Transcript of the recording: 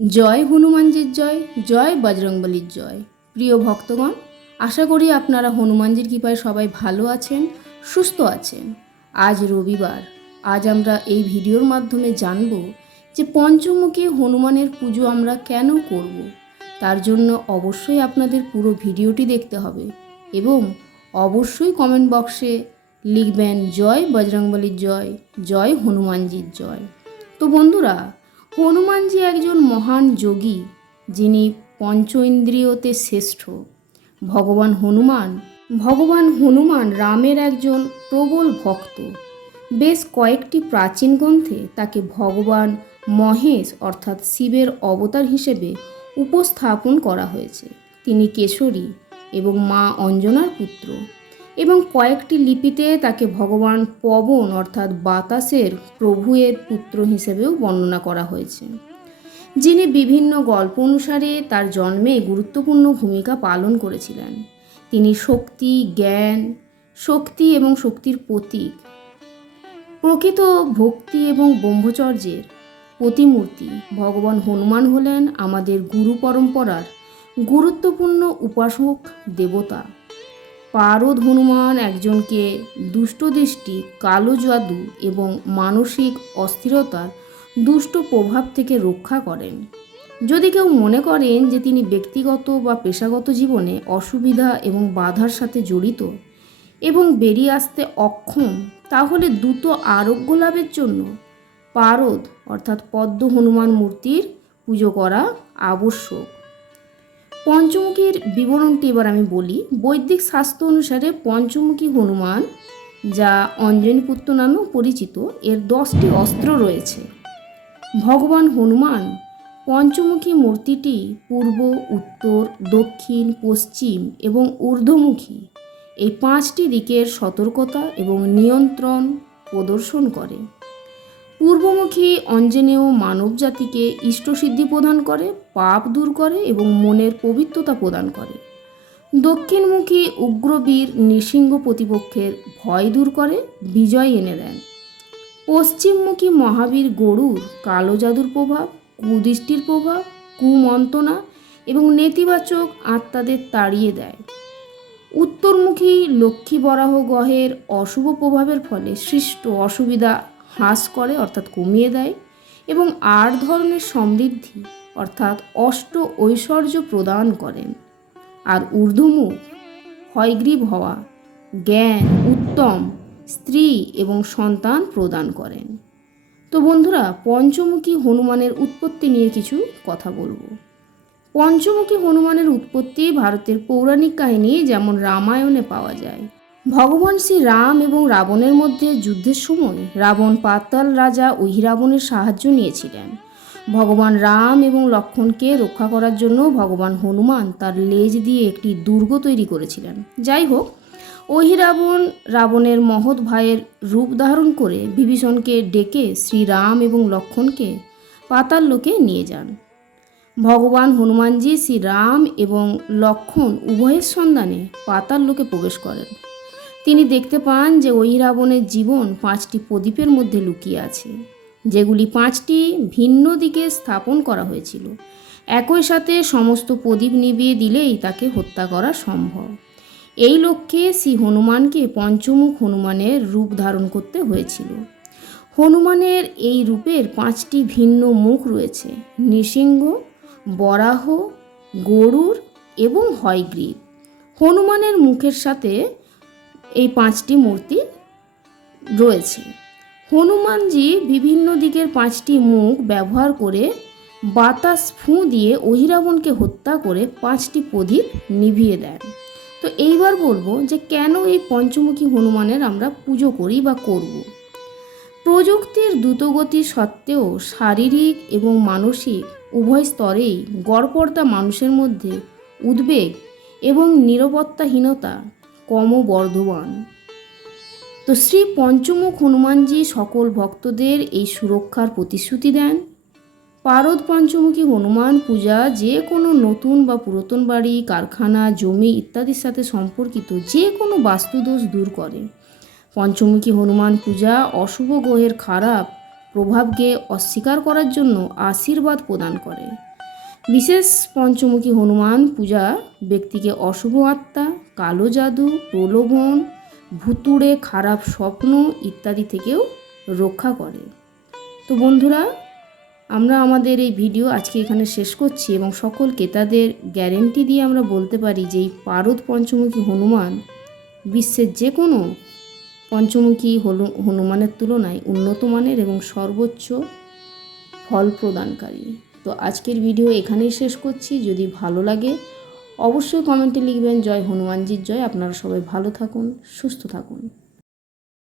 জয় হনুমানজির জয় জয় বজরংবলীর জয়। প্রিয় ভক্তগণ, আশা করি আপনারা হনুমানজির কৃপায় সবাই ভালো আছেন, সুস্থ আছেন। আজ রবিবার। আজ আমরা এই ভিডিওর মাধ্যমে জানব যে পঞ্চমুখী হনুমানের পুজো আমরা কেন করব। তার জন্য অবশ্যই আপনাদের পুরো ভিডিওটি দেখতে হবে এবং অবশ্যই কমেন্ট বক্সে লিখবেন, জয় বজরংবলীর জয় জয় হনুমানজির জয়। তো বন্ধুরা হনুমানজি একজন মহান যোগী, যিনি পঞ্চ ইন্দ্রিয়তে শ্রেষ্ঠ, ভগবান হনুমান ভগবান হনুমান রামের একজন প্রবল ভক্ত। বেশ কয়েকটি প্রাচীন গ্রন্থে তাকে ভগবান মহেশ অর্থাৎ শিবের অবতার হিসেবে উপস্থাপন করা হয়েছে। তিনি কেশরী এবং মা অঞ্জনার পুত্র। এবং কয়েকটি লিপিতে তাকে ভগবান পবন অর্থাৎ বাতাসের প্রভুয়ের পুত্র হিসেবেও বর্ণনা করা হয়েছে। যিনি বিভিন্ন গল্প অনুসারে তার জন্মে গুরুত্বপূর্ণ ভূমিকা পালন করেছিলেন। তিনি শক্তি, জ্ঞান, শক্তি এবং শক্তির প্রতীক। প্রকৃত ভক্তি এবং ব্রহ্মচর্যের প্রতিমূর্তি ভগবান হনুমান হলেন আমাদের গুরু পরম্পরার গুরুত্বপূর্ণ উপাসক, দেবতা। পারদ হনুমান একজনকে দুষ্ট দৃষ্টি, কালো জাদু এবং মানসিক অস্থিরতার দুষ্ট প্রভাব থেকে রক্ষা করেন। যদি কেউ মনে করেন যে তিনি ব্যক্তিগত বা পেশাগত জীবনে অসুবিধা এবং বাধার সাথে জড়িত এবং বেরিয়ে আসতে অক্ষম, তাহলে দ্রুত আরোগ্য লাভের জন্য পারদ, অর্থাৎ পদ্ম হনুমান মূর্তির পুজো করা আবশ্যক। পঞ্চমুখীর বিবরণটি এবার আমি বলি। বৈদিক শাস্ত্র অনুসারে পঞ্চমুখী হনুমান, যা অঞ্জনী পুত্র নামেও পরিচিত, এর দশটি অস্ত্র রয়েছে। ভগবান হনুমান পঞ্চমুখী মূর্তিটি পূর্ব, উত্তর, দক্ষিণ, পশ্চিম এবং ঊর্ধ্বমুখী। এই পাঁচটি দিকের সতর্কতা এবং নিয়ন্ত্রণ প্রদর্শন করে। পূর্বমুখী অঞ্জনেয় মানব জাতিকে ইষ্টসিদ্ধি প্রদান করে পাপ দূর করে এবং মনের পবিত্রতা প্রদান করে। দক্ষিণমুখী উগ্রবীর নৃসিংহ প্রতিপক্ষের ভয় দূর করে, বিজয় এনে দেন। পশ্চিমমুখী মহাবীর গরুর কালো জাদুর প্রভাব, কুদৃষ্টির প্রভাব, কুমন্ত্রণা এবং নেতিবাচক আত্মাদের তাড়িয়ে দেয়। উত্তরমুখী লক্ষ্মী বরাহ গ্রহের অশুভ প্রভাবের ফলে সৃষ্ট অসুবিধা হ্রাস করে, অর্থাৎ কমিয়ে দেয় এবং আর ধরনের সমৃদ্ধি অর্থাৎ অষ্ট ঐশ্বর্য প্রদান করেন। আর ঊর্ধ্বমুখ, হয়গ্রীব হওয়া, জ্ঞান, উত্তম, স্ত্রী এবং সন্তান প্রদান করেন। তো বন্ধুরা, পঞ্চমুখী হনুমানের উৎপত্তি নিয়ে কিছু কথা বলব। পঞ্চমুখী হনুমানের উৎপত্তি ভারতের পৌরাণিক কাহিনী যেমন রামায়ণে পাওয়া যায়। ভগবান শ্রী রাম এবং রাবণের মধ্যে যুদ্ধের সময় রাবণ পাতাল রাজা অহিরাবণের সাহায্য নিয়েছিলেন। ভগবান রাম এবং লক্ষণকে রক্ষা করার জন্য ভগবান হনুমান তার লেজ দিয়ে একটি দুর্গ তৈরি করেছিলেন। যাই হোক, অহিরাবণ রাবণের মহৎ ভাইয়ের রূপ ধারণ করে বিভীষণকে ডেকে শ্রীরাম এবং লক্ষণকে পাতাল লোকে নিয়ে যান। ভগবান হনুমানজি শ্রী রাম এবং লক্ষণ উভয়ের সন্ধানে পাতাল লোকে প্রবেশ করেন। তিনি দেখতে পান যে ওই রাবণের জীবন পাঁচটি প্রদীপের মধ্যে লুকিয়ে আছে। যেগুলি পাঁচটি ভিন্ন দিকে স্থাপন করা হয়েছিল। একই সাথে সমস্ত প্রদীপ নিভিয়ে দিলেই তাকে হত্যা করা সম্ভব। এই লক্ষ্যে শ্রী হনুমানকে পঞ্চমুখ হনুমানের রূপ ধারণ করতে হয়েছিল। হনুমানের এই রূপের পাঁচটি ভিন্ন মুখ রয়েছে। নৃসিংহ, বরাহ গরুর এবং হয়গ্রীব। হনুমানের মুখের সাথে এই পাঁচটি মূর্তি রয়েছে। হনুমানজি বিভিন্ন দিকের পাঁচটি মুখ ব্যবহার করে বাতাস ফুঁ দিয়ে অহিরাবণকে হত্যা করে পাঁচটি প্রদীপ নিভিয়ে দেন তো এইবার বলব যে কেন এই পঞ্চমুখী হনুমানের আমরা পুজো করি বা করব। প্রযুক্তির দ্রুতগতি সত্ত্বেও শারীরিক এবং মানসিক উভয় স্তরেই গড়পড়তা মানুষের মধ্যে উদ্বেগ এবং নিরাপত্তাহীনতা ক্রমবর্ধমান তো শ্রী পঞ্চমুখ হনুমানজি সকল ভক্তদের এই সুরক্ষার প্রতিশ্রুতি দেন। পারদ পঞ্চমুখী হনুমান পূজা যে কোনো নতুন বা পুরাতন বাড়ি, কারখানা, জমি ইত্যাদির সাথে সম্পর্কিত যে কোনো বাস্তুদোষ দূর করে। পঞ্চমুখী হনুমান পূজা অশুভ গ্রহের খারাপ প্রভাবকে অস্বীকার করার জন্য আশীর্বাদ প্রদান করে। বিশেষ পঞ্চমুখী হনুমান পূজা ব্যক্তিকে অশুভ আত্মা, কালো জাদু, প্রলোভন ভুতুড়ে খারাপ স্বপ্ন ইত্যাদি থেকেও রক্ষা করে। তো বন্ধুরা, আমরা আমাদের এই ভিডিও আজকে এখানে শেষ করছি এবং সকল ক্রেতাদের গ্যারেন্টি দিয়ে আমরা বলতে পারি যে এই পারদ পঞ্চমুখী হনুমান বিশ্বের যে কোনো পঞ্চমুখী হনুমানের তুলনায় উন্নত মানের এবং সর্বোচ্চ ফল প্রদানকারী। তো আজকের ভিডিও এখানেই শেষ করছি। যদি ভালো লাগে অবশ্যই কমেন্টে লিখবেন। জয় হনুমানজির জয়। আপনারা সবাই ভালো থাকুন সুস্থ থাকুন।